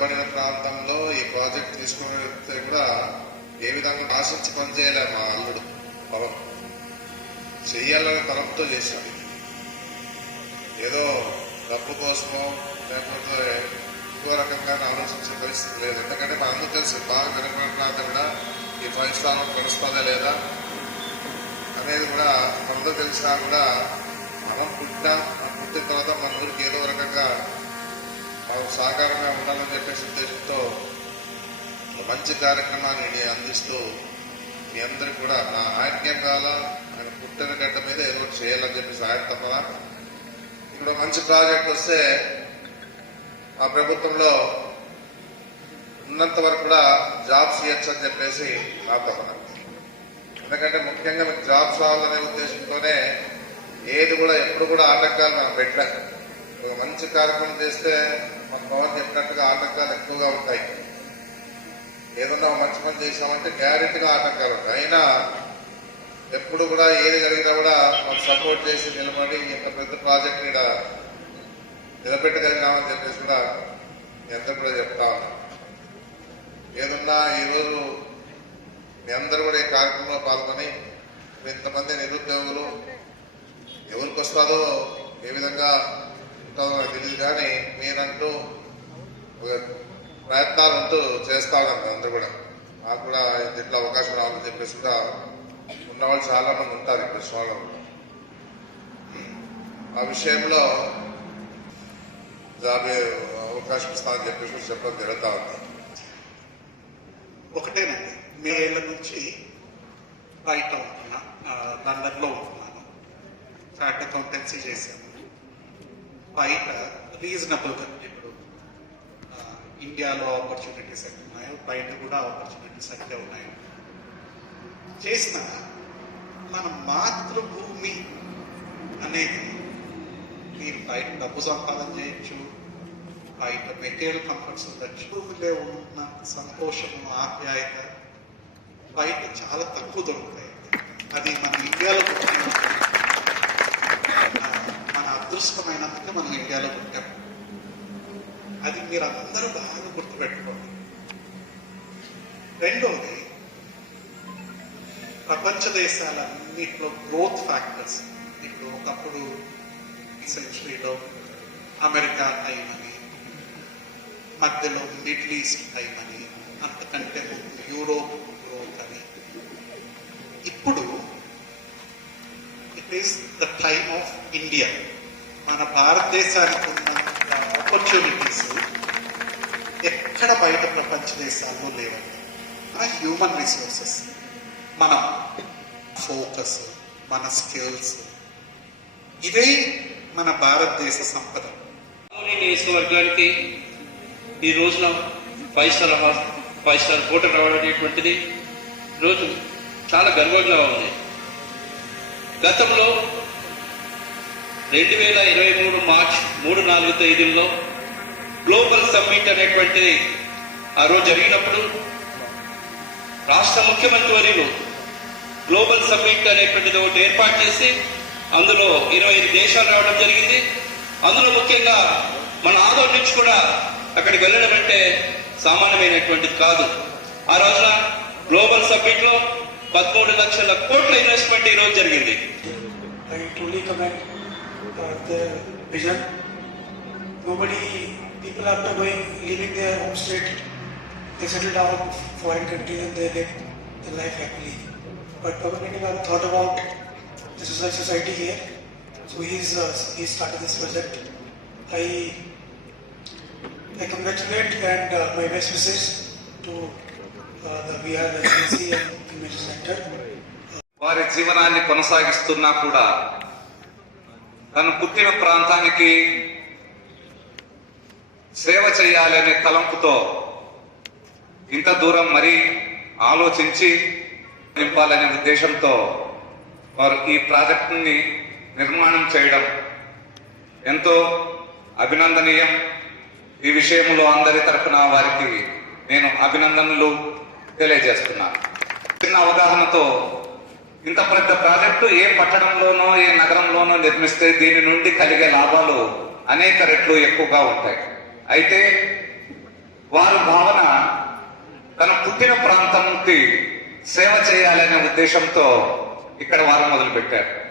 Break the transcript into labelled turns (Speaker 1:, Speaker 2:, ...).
Speaker 1: వెనుకబడిన ప్రాంతంలో ఈ ప్రాజెక్ట్ తీసుకుని వెళ్తే కూడా ఏ విధంగా ఆశించి పనిచేయలే మా అల్లుడు. పవన్ చెయ్యాలనే తలంతో చేశాడు. ఏదో డబ్బు కోసమో లేకపోతే ఎక్కువ రకంగా ఆలోచించే పరిస్థితి లేదు. ఎందుకంటే మా అందరూ తెలుసు బాగా వెనుకబడిన ప్రాంతం కూడా ఈ ఫైవ్ స్టార్ కొలుస్తుందా లేదా అనేది కూడా మనలో తెలిసినా కూడా మనం పుట్టిన పుట్టిన తర్వాత మన ఊరికి ఏదో రకంగా మాకు సహకారంగా ఉండాలని చెప్పేసి ఉద్దేశంతో మంచి కార్యక్రమాన్ని అందిస్తూ మీ అందరికి కూడా నా ఆరోగ్యం కాల ఆయన పుట్టిన గడ్డ మీద ఏదో చేయాలని చెప్పేసి ఆయన తప్ప ఇప్పుడు మంచి ప్రాజెక్ట్ వస్తే ఆ ప్రభుత్వంలో ఉన్నంత వరకు కూడా జాబ్స్ ఇవ్వచ్చు అని చెప్పేసి నా తపన. ఎందుకంటే ముఖ్యంగా మీకు జాబ్స్ రావాలనే ఉద్దేశంతోనే ఏది కూడా ఎప్పుడు కూడా ఆటంకాలు మనం పెట్టలేం. ఒక మంచి కార్యక్రమం చేస్తే మన పవన్ చెప్పినట్టుగా ఆటంకాలు ఎక్కువగా ఉంటాయి. ఏదన్నా మంచి పని చేసామంటే గ్యారెంటీగా ఆటంకాలు ఉంటాయి. అయినా ఎప్పుడు కూడా ఏది జరిగినా కూడా మనం సపోర్ట్ చేసి నిలబడి ఇంత పెద్ద ప్రాజెక్ట్ ఇక్కడ నిలబెట్టగలిగామని చెప్పేసి కూడా ఎంత అందరూ కూడా చెప్తా ఉన్నాం. ఏదన్నా ఈరోజు మీ అందరూ కూడా ఈ కార్యక్రమంలో పాల్గొని ఇంతమంది నిరుద్యోగులు ఎవరికి వస్తారో ఏ విధంగా కానీ నేనంటూ ఒక ప్రయత్నాలంటూ చేస్తా ఉన్నాను అందరూ కూడా. నాకు కూడా దీంట్లో అవకాశం రావాలని చెప్పేసి కూడా ఉన్నవాళ్ళు చాలా మంది ఉంటారు ఇప్పుడు సోదరులు ఆ విషయంలో జాబ్ అవకాశం ఇస్తానని చెప్పేసి చెప్పడం జరుగుతా ఉంది.
Speaker 2: ఒకటేనండి మీ ఏళ్ళ నుంచి బయట ఉంటున్నా లండన్లో ఉంటున్నాను. చార్ట్ అకౌంటెన్సీ చేశాను. బయట రీజనబుల్ ఇప్పుడు ఇండియాలో ఆపర్చునిటీస్ ఎక్కడ ఉన్నాయో బయట కూడా ఆపర్చునిటీస్ ఎక్కడ ఉన్నాయో. చేసిన మన మాతృభూమి అనేది మీరు బయట డబ్బు సంపాదన చేయొచ్చు బయట మెటీరియల్ కంఫర్ట్స్ ఉండొచ్చు భూమిలో ఉన్న సంతోషము ఆప్యాయత బయట చాలా తక్కువ దొరుకుతాయి. అది మన ఇండియాలో అదృష్టమైనందుకు మనం ఇండియాలో పుట్టాం. అది మీరు అందరూ బాగా గుర్తుపెట్టుకోండి. రెండోది ప్రపంచ దేశాలన్నింటిలో గ్రోత్ ఫ్యాక్టర్స్ ఇప్పుడు ఒకప్పుడు సెంచురీలో అమెరికా టైం అని మధ్యలో మిడిల్ ఈస్ట్ టైం అని అంతకంటే ముందు యూరోప్ గ్రోత్ అని. ఇప్పుడు it is the time of India మన భారతదేశానికి ఉన్న ఆపర్చునిటీస్ ఎక్కడ బయట ప్రపంచ దేశాల్లో లేవండి. మన హ్యూమన్ రిసోర్సెస్ మన ఫోకస్ మన స్కిల్స్ ఇదే మన భారతదేశ సంపద.
Speaker 3: నియోజకవర్గానికి ఈ రోజున five star five star hotel రావడం అనేటువంటిది రోజు చాలా గర్వంగా ఉంది. గతంలో రెండు వేల ఇరవై మూడు మార్చ్ మూడు నాలుగు తేదీల్లో గ్లోబల్ సమ్మిట్ అనేటువంటిది ఆ రోజు జరిగినప్పుడు రాష్ట్ర ముఖ్యమంత్రి వర్యులు గ్లోబల్ సమ్మిట్ అనేటువంటిది ఒకటి ఏర్పాటు చేసి అందులో ఇరవై ఐదు దేశాలు రావడం జరిగింది. అందులో ముఖ్యంగా మన ఆదోళ నుంచి కూడా అక్కడికి వెళ్ళడం అంటే సామాన్యమైనటువంటిది కాదు. ఆ రోజున గ్లోబల్ సమ్మిట్లో పదమూడు లక్షల కోట్ల ఇన్వెస్ట్మెంట్ ఈ రోజు జరిగింది.
Speaker 4: I truly commend uh, their vision. Nobody, people after going, leaving their home state, they settle down in foreign countries and they live their life happily. But Pawan Nitiwal thought about the society, society here, so he's uh, he started this project. I I congratulate and uh, my best wishes to uh, the VR Agency and Information Center.
Speaker 5: వారి జీవనాన్ని కొనసాగిస్తున్నా కూడా తను పుట్టిన ప్రాంతానికి సేవ చేయాలనే తలంపుతో ఇంత దూరం మరీ ఆలోచించి నింపాలనే ఉద్దేశంతో వారు ఈ ప్రాజెక్టుని నిర్మాణం చేయడం ఎంతో అభినందనీయం. ఈ విషయంలో అందరి తరఫున వారికి నేను అభినందనలు తెలియజేస్తున్నాను. చిన్న అవగాహనతో ఇంత పెద్ద ప్రాజెక్టు ఏ పట్టణంలోనో ఏ నగరంలోనో నిర్మిస్తే దీని నుండి కలిగే లాభాలు అనేక రెట్లు ఎక్కువగా ఉంటాయి. అయితే వారి భావన తన పుట్టిన ప్రాంతంకి సేవ చేయాలనే ఉద్దేశంతో ఇక్కడ వారు మొదలుపెట్టారు.